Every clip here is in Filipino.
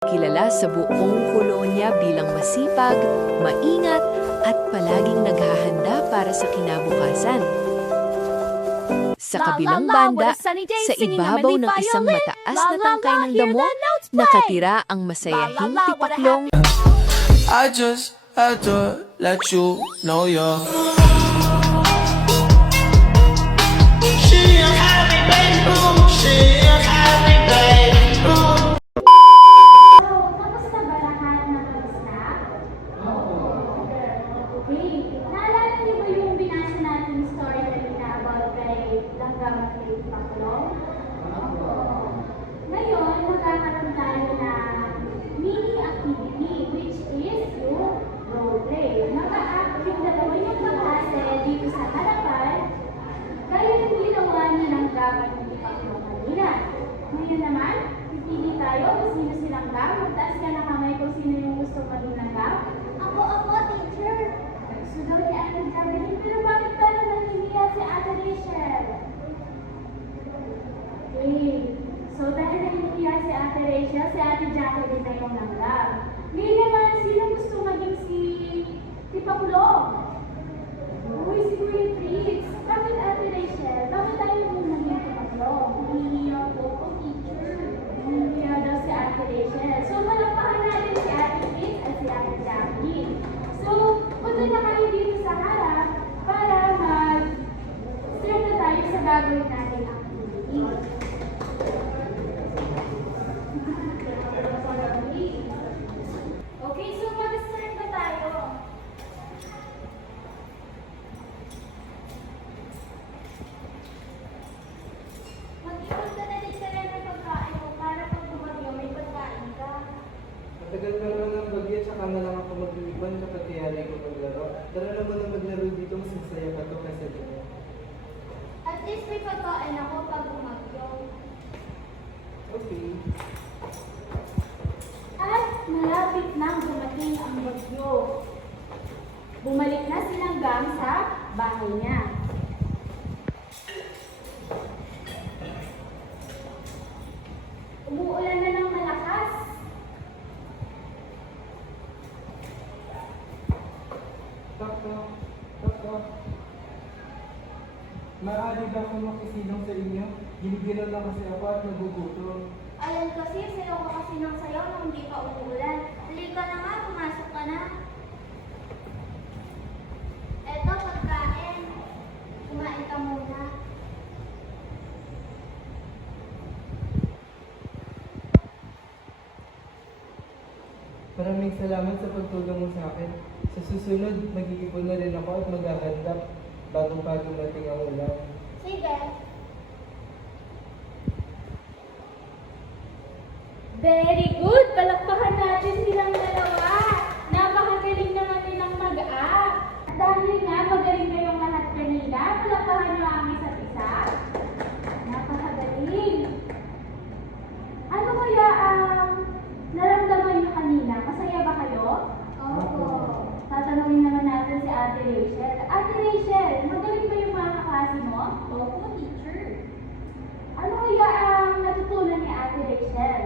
Kilala sa buong kolonya bilang masipag, maingat, at palaging naghahanda para sa kinabukasan. Sa kabilang banda, sa ibabaw ng isang mataas na tangkay ng damo, nakatira ang masayahing tipaklong. I just had to let you know you're Kamusta ba lahat ng kamusta? Okay. Naalala niyo ba yung binasa natin story kanina about kay Langgam at kay Paklong? Ngayon, magkakaroon tayo ng mini activity which is yung role play. Mag-a-act yung dalawa yung mag-ase dito sa harapan gaya yung ginawa ni Langgam at ni Paklong kanina. Ngayon naman, pipili tayo kung sino si Langgam. Magtaas ka ng kamay kung sino yung gusto maging Langgam. Ako, teacher. Gusto daw ni Ate Javelin, pero bakit ba naman naniniya si Ate Rachel? Okay. So, dahil naniniya si Ate Rachel, si Ate Javelin na yung Langgam. Ngayon naman, sino gusto maging si Paklong? Uy, si Kuya Trix. Bakit Ate Rachel? Bakit tayo mong naging si Paklong? Naniniya po po, teacher. Naniniya daw si Ate Rachel. So, malakpakan natin si Ate Trix at si Ate Javelin. So, punta na kayo dito sa harap para mag-start na tayo sa gagawin natin activity. Okay, so mag-start na tayo. Mag-ipon ka na din sa rin ng pagkain mo para pag bumagyo may pagkain ka. Matagal na naman ang bagyo, tsaka na lang ako maglilipan, tsaka tiyari ko maglaro. Tara naman na maglaro dito, mas masaya pa to kasi dito. At least may pagkain ako pag bumagyo. Okay. At malapit nang dumating ang bagyo. Bumalik na si Langgam sa bahay niya. Umuulan na ng malakas. Tako. Maaari ba akong makisilong sa inyo? Ginigilan lang kasi ako at nagugutom. Ayan kasi, sayo ka kasi ng sayo nung hindi pa umuulan. Halika na nga, pumasok ka na. Eto, pagkain. Kumain ka muna. Maraming salamat sa pagtulong mo sa akin. Sa susunod, mag-iipon na rin ako at maghahanda bago pa dumating ang ulan. Sige. Very good! Palakpakan natin silang dalawa. Napakagaling naman nilang mag-act. Dahil nga magaling kayong lahat kanina, palakpakan niyo ang isa't isa. Napakagaling. Ano kaya ang naramdaman niyo kanina? Masaya ba kayo? Oo. Tatanungin naman natin si Ate Rachel. Ate Rachel, magaling ba yung mga kaklase mo? Opo, teacher. Ano kaya ang natutunan ni Ate Rachel?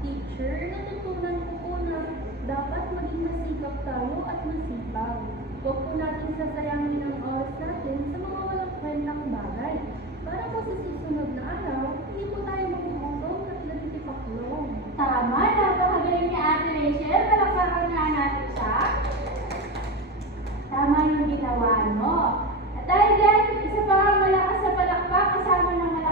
Teacher, natutunan ko po na dapat maging masikap tayo at masipag. Huwag po natin sasayangin ang oras natin sa mga walang kwentang bagay. Para po sa susunod na araw, hindi po tayo magugutom at nagtitipaklong. Tama, napakagaling ni Ate Rachel. Palakpakan nga natin siya. Tama yung ginawa mo. At dahil dyan, isa pa ang malakas sa palakpak kasama ng malakas